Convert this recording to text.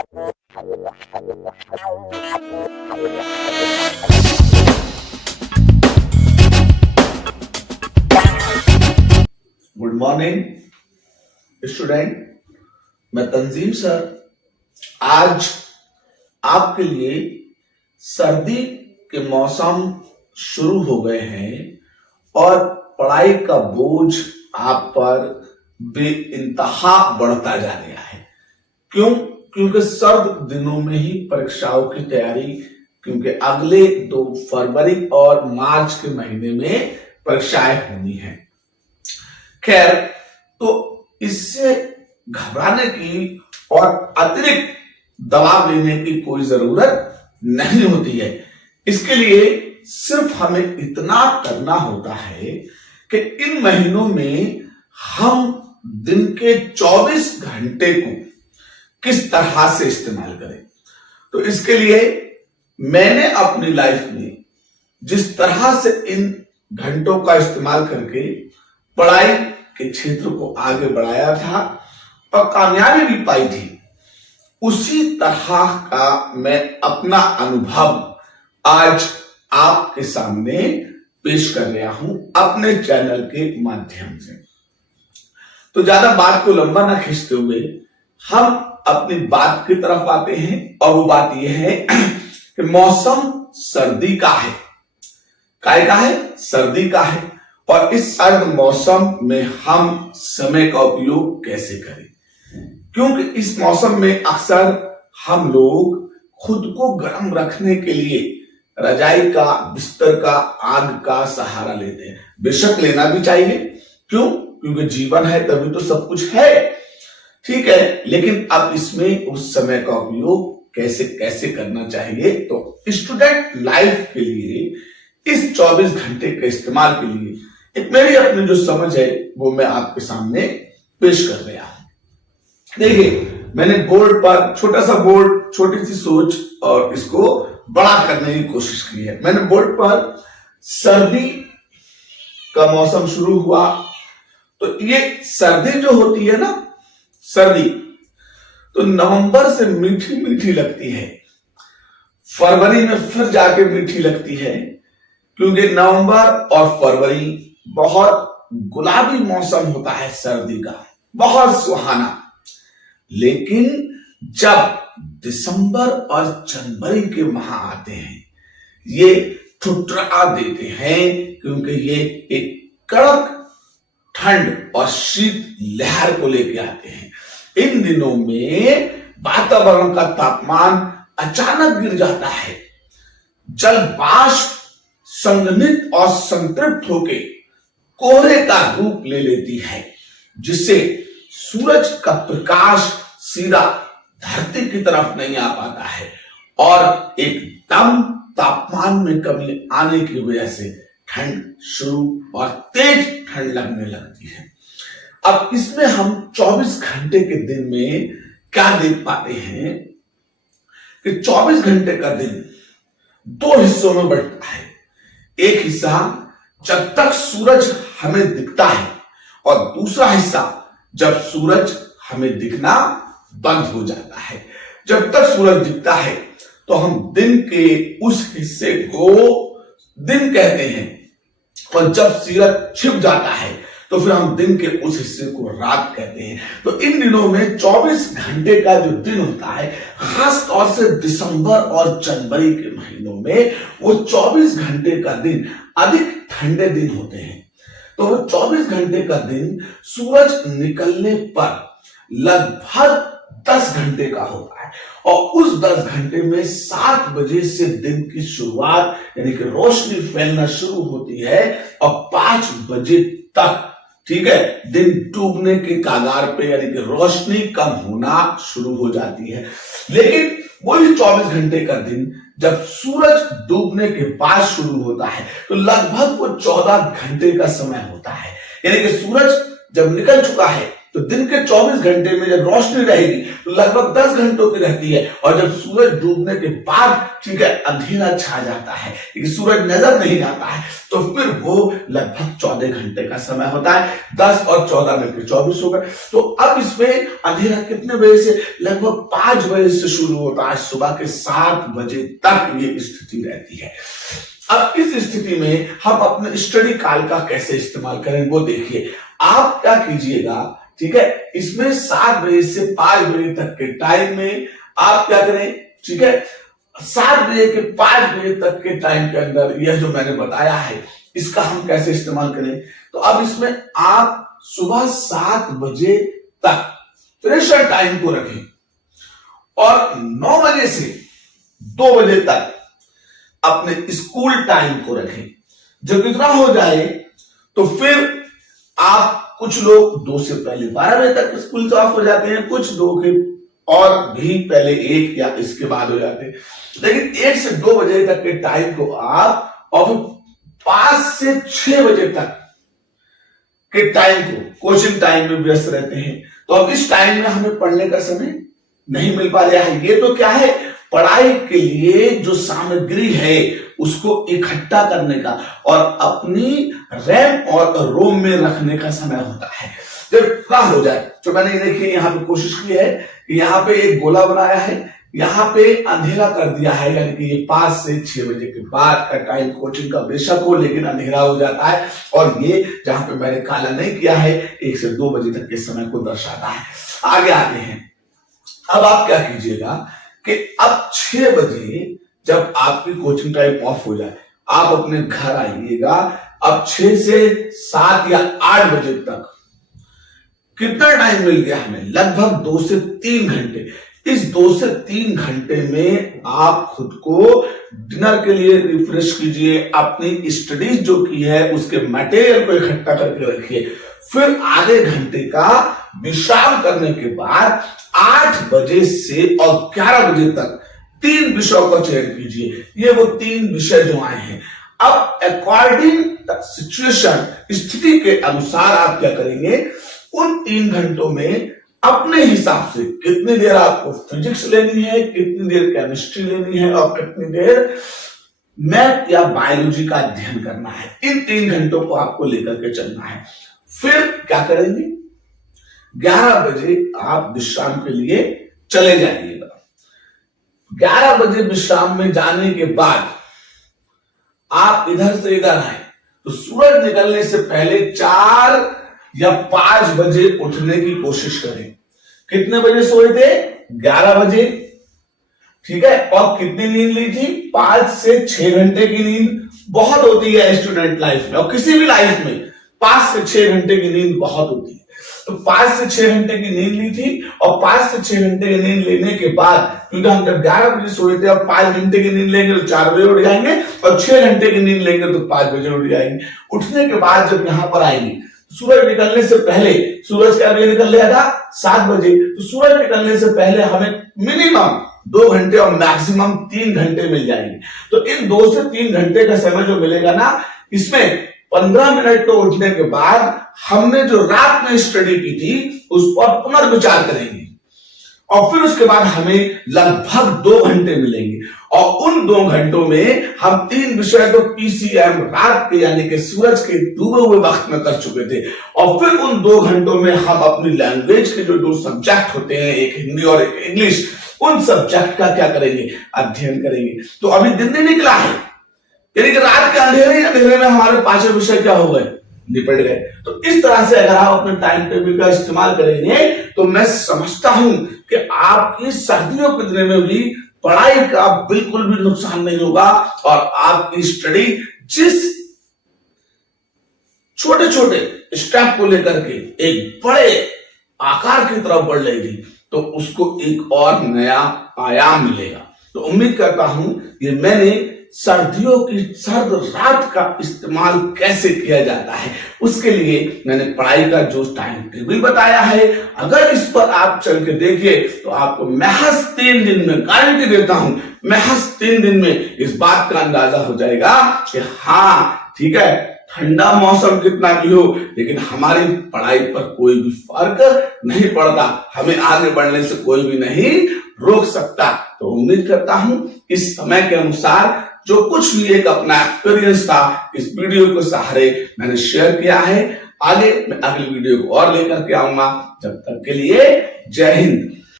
Good morning student, मैं तंजीम sir आज आपके लिए सर्दी के मौसम शुरू हो गए हैं और पढ़ाई का बोझ आप पर बेइंतहा बढ़ता जा रहा है। क्यों? क्योंकि सर्द दिनों में ही परीक्षाओं की तैयारी, क्योंकि अगले 2 फरवरी और मार्च के महीने में परीक्षाएं होनी हैं। खैर, तो इससे घबराने की और अतिरिक्त दबाव लेने की कोई जरूरत नहीं होती है। इसके लिए सिर्फ हमें इतना करना होता है कि इन महीनों में हम दिन के 24 घंटे को किस तरह से इस्तेमाल करें। तो इसके लिए मैंने अपनी लाइफ में जिस तरह से इन घंटों का इस्तेमाल करके पढ़ाई के क्षेत्र को आगे बढ़ाया था और कामयाबी भी पाई थी, उसी तरह का मैं अपना अनुभव आज आपके सामने पेश कर रहा हूं अपने चैनल के माध्यम से। तो ज्यादा बात को लंबा ना खींचते हुए हम अपनी बात की तरफ आते हैं, और वो बात यह है कि मौसम सर्दी का है। काय का है? सर्दी का है। और इस सर्द मौसम में हम समय का उपयोग कैसे करें, क्योंकि इस मौसम में अक्सर हम लोग खुद को गर्म रखने के लिए रजाई का, बिस्तर का, आग का सहारा लेते हैं। बेशक लेना भी चाहिए। क्यों? क्योंकि जीवन है तभी तो सब कुछ है, ठीक है। लेकिन अब इसमें उस समय का उपयोग कैसे कैसे करना चाहिए, तो स्टूडेंट लाइफ के लिए इस 24 घंटे के इस्तेमाल के लिए एक मेरी अपनी जो समझ है वो मैं आपके सामने पेश कर रहा हूं। देखिए, मैंने बोर्ड पर छोटा सा बोर्ड, छोटी सी सोच और इसको बड़ा करने की कोशिश की है। मैंने बोर्ड पर सर्दी का मौसम शुरू हुआ, तो ये सर्दी जो होती है ना, सर्दी तो नवंबर से मीठी मीठी लगती है, फरवरी में फिर जाके मीठी लगती है, क्योंकि नवंबर और फरवरी बहुत गुलाबी मौसम होता है सर्दी का, बहुत सुहाना। लेकिन जब दिसंबर और जनवरी के माह आते हैं, ये ठुठरा देते हैं, क्योंकि ये एक कड़क ठंड और शीत लहर को लेके आते हैं। इन दिनों में वातावरण का तापमान अचानक गिर जाता है, जल वाष्प संघनित और संतृप्त होके कोहरे का रूप ले लेती है, जिससे सूरज का प्रकाश सीधा धरती की तरफ नहीं आ पाता है और एकदम तापमान में कमी आने की वजह से ठंड शुरू और तेज ठंड लगने लगती है। अब इसमें हम 24 घंटे के दिन में क्या देख पाते हैं कि 24 घंटे का दिन 2 हिस्सों में बढ़ता है। एक हिस्सा जब तक सूरज हमें दिखता है, और दूसरा हिस्सा जब सूरज हमें दिखना बंद हो जाता है। जब तक सूरज दिखता है तो हम दिन के उस हिस्से को दिन कहते हैं, और जब सूरज छिप जाता है तो फिर हम दिन के उस हिस्से को रात कहते हैं। तो इन दिनों में 24 घंटे का जो दिन होता है, खास तौर से दिसंबर और जनवरी के महीनों में, वो 24 घंटे का दिन अधिक ठंडे दिन होते हैं। तो वो 24 घंटे का दिन सूरज निकलने पर लगभग 10 घंटे का होता है, और उस 10 घंटे में 7 बजे से दिन की शुरुआत यानी कि रोशनी फैलना शुरू होती है, और 5 बजे तक, ठीक है, दिन डूबने के कगार पे यानी कि रोशनी कम होना शुरू हो जाती है। लेकिन वही 24 घंटे का दिन जब सूरज डूबने के बाद शुरू होता है, तो लगभग वो 14 घंटे का समय होता है। यानी कि सूरज जब निकल चुका है तो दिन के 24 घंटे में जब रोशनी रहेगी तो लगभग 10 घंटों की रहती है, और जब सूरज डूबने के बाद ठीक है अंधेरा छा जाता है, सूरज नजर नहीं आता है, तो फिर वो लगभग 14 घंटे का समय होता है। 10 और 14 में 24 हो गए। तो अब इसमें अंधेरा कितने बजे से? लगभग 5 बजे से शुरू होता है, सुबह के 7 बजे तक ये स्थिति रहती है। अब इस स्थिति में हम अपने स्टडी काल का कैसे इस्तेमाल करें वो देखिए। आप क्या कीजिएगा, ठीक है, इसमें 7 बजे से 5 बजे तक के टाइम में आप क्या करें, ठीक है, 7 बजे के 5 बजे तक के टाइम के अंदर यह जो मैंने बताया है इसका हम कैसे इस्तेमाल करें। तो अब इसमें आप सुबह 7 बजे तक प्रेशर टाइम को रखें और 9 बजे से 2 बजे तक अपने स्कूल टाइम को रखें। जब इतना हो जाए तो फिर आप, कुछ लोग 2 से पहले 12 बजे तक स्कूल ऑफ हो जाते हैं, कुछ लोग और भी पहले 1 या इसके बाद हो जाते हैं, लेकिन 1 से 2 बजे तक के टाइम को आप, और 5 से 6 बजे तक के टाइम को कोचिंग टाइम में व्यस्त रहते हैं। तो अब इस टाइम में हमें पढ़ने का समय नहीं मिल पा रहा है। ये तो क्या है, पढ़ाई के लिए जो सामग्री है उसको इकट्ठा करने का और अपनी रैम और रोम में रखने का समय होता है। जब पूरा हो जाए तो मैंने देखिए यहाँ पे कोशिश की है कि यहाँ पे एक गोला बनाया है, यहाँ पे अंधेरा कर दिया है, यानी कि ये 5 से 6 बजे के बाद का टाइम कोचिंग का बेशक हो लेकिन अंधेरा हो जाता है, और ये जहां पे मैंने काला नहीं किया है 1 से 2 बजे तक के समय को दर्शाता है। आगे आते हैं। अब आप क्या कीजिएगा कि अब 6 बजे जब आपकी कोचिंग टाइम ऑफ हो जाए आप अपने घर आइएगा। अब 6 से 7 या 8 बजे तक कितना टाइम मिल गया हमें? लगभग 2 से 3 घंटे। इस 2 से 3 घंटे में आप खुद को डिनर के लिए रिफ्रेश कीजिए, अपनी स्टडीज जो की है उसके मटेरियल को इकट्ठा करके रखिए। फिर आधे घंटे का विश्राम करने के बाद 8 बजे से और 11 बजे तक 3 विषयों का चयन कीजिए। ये वो 3 विषय जो आए हैं। अब अकॉर्डिंग सिचुएशन, स्थिति के अनुसार आप क्या करेंगे, उन 3 घंटों में अपने हिसाब से कितनी देर आपको फिजिक्स लेनी है, कितनी देर केमिस्ट्री लेनी है और कितनी देर मैथ या बायोलॉजी का अध्ययन करना है, इन 3 घंटों को आपको लेकर के चलना है। फिर क्या करेंगे, 11 बजे आप विश्राम के लिए चले जाइएगा। 11 बजे विश्राम में जाने के बाद आप इधर से इधर आए तो सूरज निकलने से पहले 4 या 5 बजे उठने की कोशिश करें। कितने बजे सोए थे? 11 बजे, ठीक है। और कितनी नींद ली थी? 5 से 6 घंटे की नींद बहुत होती है स्टूडेंट लाइफ में, और किसी भी लाइफ में 5 से 6 घंटे की नींद बहुत होती है। तो 5 से 6 घंटे की नींद ली थी, और 5 से 6 घंटे की नींद लेने के बाद, क्योंकि हम जब 11 बजे सोए थे और 5 घंटे की नींद लेंगे तो 4 बजे उठ जाएंगे, और 6 घंटे की नींद लेंगे तो 5 बजे उठ जाएंगे। उठने के बाद जब यहां पर आएंगे, सूरज निकलने से पहले, सूरज क्या बजे निकल गया था? 7 बजे। तो सूरज निकलने से पहले हमें मिनिमम 2 घंटे और मैक्सिमम 3 घंटे मिल जाएंगे। तो इन 2 से 3 घंटे का समय जो मिलेगा ना, इसमें 15 मिनट तो उठने के बाद हमने जो रात में स्टडी की थी उस पर पुनर्विचार करेंगे, और फिर उसके बाद हमें लगभग 2 घंटे मिलेंगे, और उन 2 घंटों में हम 3 विषय तो पीसीएम रात के यानी कि सूरज के डूबे हुए वक्त में कर चुके थे। और फिर उन 2 घंटों में हम अपनी लैंग्वेज के जो 2 सब्जेक्ट होते हैं, एक हिंदी और एक इंग्लिश, उन सब्जेक्ट का क्या करेंगे? अध्ययन करेंगे। तो अभी दिन नहीं निकला है, यानी कि रात के अंधेरे में हमारे 5 विषय क्या हो गए? निपट गए। तो इस तरह से अगर आप अपने टाइम टेबल का इस्तेमाल करेंगे तो मैं समझता हूं कि आपकी सर्दियों के दिनों में भी पढ़ाई का बिल्कुल भी नुकसान नहीं होगा, और आपकी स्टडी जिस छोटे छोटे स्टेप को लेकर के एक बड़े आकार की तरफ बढ़ लेगी तो उसको एक और नया आयाम मिलेगा। तो उम्मीद करता हूं ये मैंने सर्दियों की सर्द रात का इस्तेमाल कैसे किया जाता है उसके लिए मैंने पढ़ाई का जो टाइम टेबल बताया है, अगर इस पर आप चल के देखिए तो आपको महज 3 दिन में, गारंटी देता हूं, महज 3 दिन में इस बात का अंदाजा हो जाएगा कि हाँ ठीक है, ठंडा मौसम कितना भी हो, लेकिन हमारी पढ़ाई पर कोई भी फर्क नहीं पड़ता, हमें आगे बढ़ने से कोई भी नहीं रोक सकता। तो उम्मीद करता हूं इस समय के अनुसार जो कुछ भी एक अपना एक्सपीरियंस था इस वीडियो के सहारे मैंने शेयर किया है। आगे मैं अगली वीडियो को और लेकर के आऊंगा। जब तक के लिए जय हिंद।